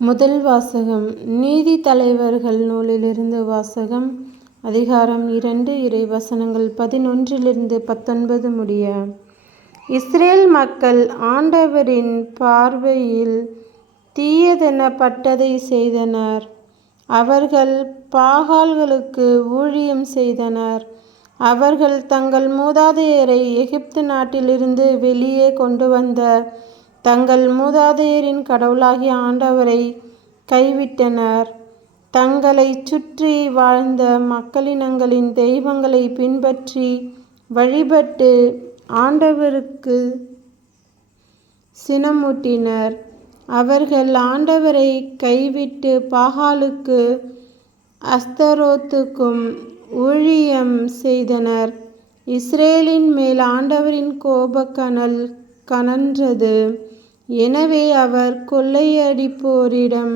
முதல் வாசகம். நீதித்தலைவர்கள் நூலிலிருந்து வாசகம். அதிகாரம் 2, இறைவசனங்கள் 11-19 முடிய. இஸ்ரேல் மக்கள் ஆண்டவரின் பார்வையில் தீயதெனப்பட்டதை செய்தனர். அவர்கள் பாகால்களுக்கு ஊழியம் செய்தனர். அவர்கள் தங்கள் மூதாதையரை எகிப்து நாட்டிலிருந்து வெளியே கொண்டு வந்த தங்கள் மூதாதையரின் கடவுளாகிய ஆண்டவரை கைவிட்டனர். தங்களைச் சுற்றி வாழ்ந்த மக்களினங்களின் தெய்வங்களை பின்பற்றி வழிபட்டு ஆண்டவருக்கு சினமூட்டினர். அவர்கள் ஆண்டவரை கைவிட்டு பாகாலுக்கு அஸ்தரோத்துக்கும் ஊழியம் செய்தனர். இஸ்ரேலின் மேல் ஆண்டவரின் கோபக்கனல் கனன்றது. எனவே அவர் கொள்ளையடிப்போரிடம்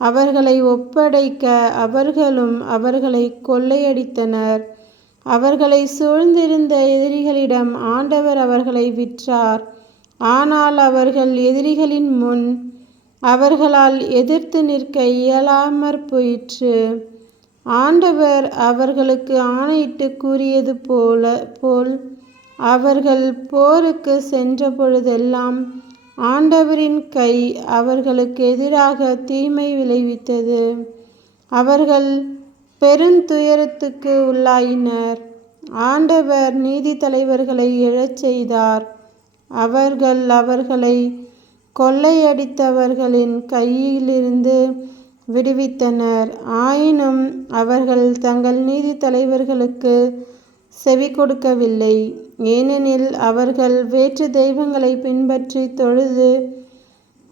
அவர்களை ஒப்படைக்க அவர்களும் அவர்களை கொள்ளையடித்தனர். அவர்களை சூழ்ந்திருந்த எதிரிகளிடம் ஆண்டவர் அவர்களை விற்றார். ஆனால் அவர்கள் எதிரிகளின் முன் அவர்களால் எதிர்த்து நிற்க இயலாமற் போயிற்று. ஆண்டவர் அவர்களுக்கு ஆணையிட்டு கூறியது போல் அவர்கள் போருக்கு சென்ற பொழுதெல்லாம் ஆண்டவரின் கை அவர்களுக்கு எதிராக தீமை விளைவித்தது. அவர்கள் பெருந்துயரத்துக்கு உள்ளாயினர். ஆண்டவர் நீதித்தலைவர்களை எழச் செய்தார். அவர்கள் அவர்களை கொள்ளையடித்தவர்களின் கையிலிருந்து விடுவித்தனர். ஆயினும் அவர்கள் தங்கள் நீதித்தலைவர்களுக்கு செவி கொடுக்கவில்லை. ஏனெனில் அவர்கள் வேற்று தெய்வங்களை பின்பற்றி தொழுது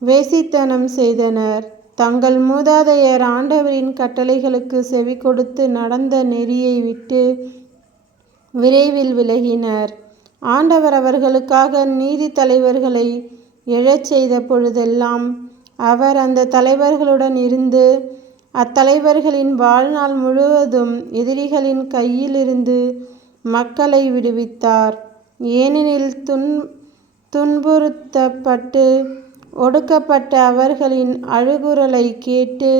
வேசித்தனம் செய்தனர். தங்கள் மூதாதையர் ஆண்டவரின் கட்டளைகளுக்கு செவி கொடுத்து நடந்த நெறியை விட்டு விரைவில் விலகினர். ஆண்டவர் அவர்களுக்காக நீதித்தலைவர்களை எழச் செய்த பொழுதெல்லாம் அவர் அந்த தலைவர்களுடன் இருந்து அத்தலைவர்களின் வாழ்நாள் முழுவதும் எதிரிகளின் கையிலிருந்து மக்களை விடுவித்தார். ஏனெனில் துன்புறுத்தப்பட்டு ஒடுக்கப்பட்ட அவர்களின் அழுகுரலை கேட்டு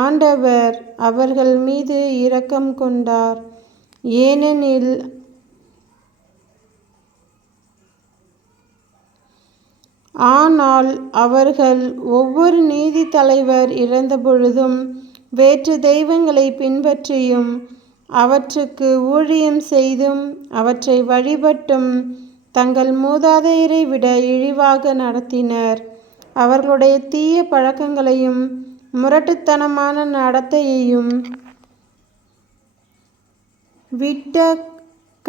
ஆண்டவர் அவர்கள் மீது இரக்கம் கொண்டார். ஏனெனில் ஆனால் அவர்கள் ஒவ்வொரு நீதித்தலைவர் இறந்த பொழுதும் வேற்று தெய்வங்களை பின்பற்றியும் அவற்றுக்கு ஊழியம் செய்தும் அவற்றை வழிபட்டும் தங்கள் மூதாதையரை விட இழிவாக நடத்தினர். அவர்களுடைய தீய பழக்கங்களையும் முரட்டுத்தனமான நடத்தையையும் விட்டக்கலவில்லை.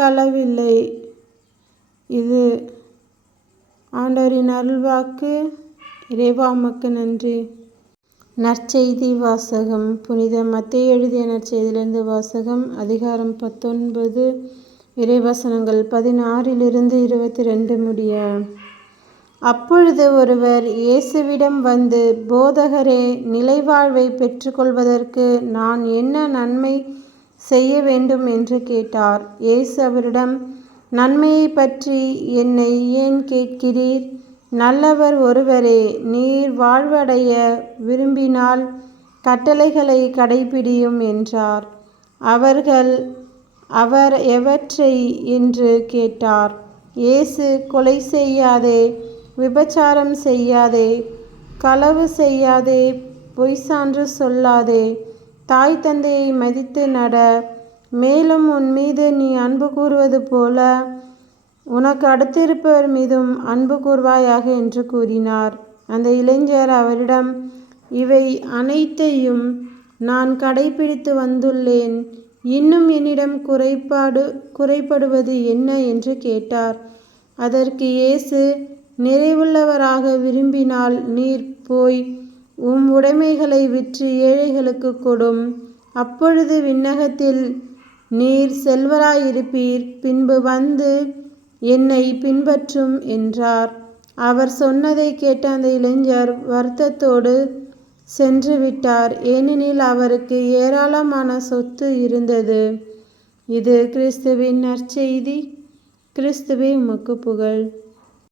இது ஆண்டவரின் அருள்வாக்கு. இறைவா உமக்கு நன்றி. நற்செய்தி வாசகம். புனித மத்தேயு எழுதிய நற்செய்தியிலிருந்து வாசகம். அதிகாரம் 19, இறைவசனங்கள் 16-22 முடிய. அப்பொழுது ஒருவர் இயேசுவிடம் வந்து, போதகரே, நிலைவாழ்வை பெற்றுக்கொள்வதற்கு நான் என்ன நன்மை செய்ய வேண்டும் என்று கேட்டார். இயேசு அவரிடம், நன்மையை பற்றி என்னை ஏன் கேட்கிறீர்? நல்லவர் ஒருவரே. நீர் வாழ்வடைய விரும்பினால் கட்டளைகளை கடைப்பிடியும் என்றார். அவர் எவற்றை என்று கேட்டார். இயேசு, கொலை செய்யாதே, விபச்சாரம் செய்யாதே, களவு செய்யாதே, பொய் சான்று சொல்லாதே, தாய் தந்தையை மதித்து நட, மேலும் உன் மீது நீ அன்பு கூறுவது போல உனக்கு அடுத்திருப்பவர் மீதும் அன்பு கூர்வாயாக என்று கூறினார். அந்த இளைஞர் அவரிடம், இவை அனைத்தையும் நான் கடைப்பிடித்து வந்துள்ளேன். இன்னும் என்னிடம் குறைபடுவது என்ன என்று கேட்டார். அதற்கு இயேசு, நிறைவுள்ளவராக விரும்பினால் நீர் போய் உம் உடைமைகளை விற்று ஏழைகளுக்கு கொடும். அப்பொழுது விண்ணகத்தில் நீர் செல்வராயிருப்பீர். பின்பு வந்து என்னை பின்பற்றும் என்றார். அவர் சொன்னதை கேட்ட அந்த இளைஞர் வருத்தத்தோடு சென்று விட்டார். ஏனெனில் அவருக்கு ஏராளமான சொத்து இருந்தது. இது கிறிஸ்துவின் நற்செய்தி. கிறிஸ்துவே உமக்கு புகழ்.